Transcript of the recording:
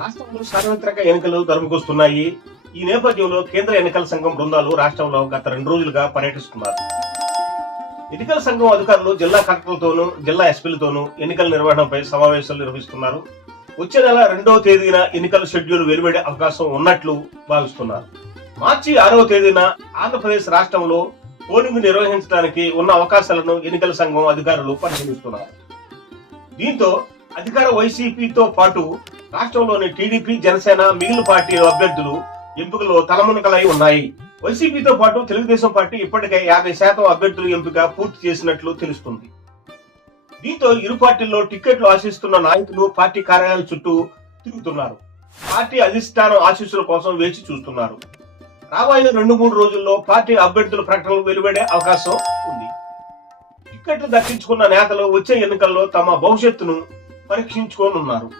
రాష్ట్రంలో సార్వత్రిక ఎన్నికలు తరుముకొస్తున్నాయి. ఈ నేపథ్యంలో కేంద్ర ఎన్నికల సంఘం బృందాలు రాష్ట్రంలో గత రెండు రోజులుగా పర్యటిస్తున్నారు. ఎన్నికల సంఘం అధికారులు జిల్లా కలెక్టర్లతోనూ జిల్లా ఎస్పీలతోనూ ఎన్నికల నిర్వహణపై సమావేశాలు నిర్వహిస్తున్నారు. వచ్చే నెల రెండవ తేదీన ఎన్నికల షెడ్యూల్ వెలువడే అవకాశం ఉన్నట్లు భావిస్తున్నారు. మార్చి ఆరవ తేదీన ఆంధ్రప్రదేశ్ రాష్ట్రంలో పోలింగ్ నిర్వహించడానికి ఉన్న అవకాశాలను ఎన్నికల సంఘం అధికారులు పరిశీలిస్తున్నారు. దీంతో అధికార వైసీపీతో పాటు రాష్ట్రంలోని టీడీపీ జనసేన మిగిలిన పార్టీ అభ్యర్థులు ఎంపికలో తలమునకలై ఉన్నాయి. వైసీపీతో పాటు తెలుగుదేశం పార్టీ ఇప్పటికే యాభై శాతం అభ్యర్థుల ఎంపిక పూర్తి చేసినట్లు తెలుస్తుంది. దీంతో ఇరు పార్టీల్లో టిక్కెట్లు ఆశిస్తున్న నాయకులు పార్టీ కార్యాలయాల చుట్టూ తిరుగుతున్నారు. పార్టీ అధిష్టానం ఆశీస్సుల కోసం వేచి చూస్తున్నారు. రాబోయే రెండు మూడు రోజుల్లో పార్టీ అభ్యర్థుల ప్రకటనలు వెలువడే అవకాశం ఉంది. టిక్కెట్లు దక్కించుకున్న నేతలు వచ్చే ఎన్నికల్లో తమ భవిష్యత్తును పరీక్షించుకోనున్నారు.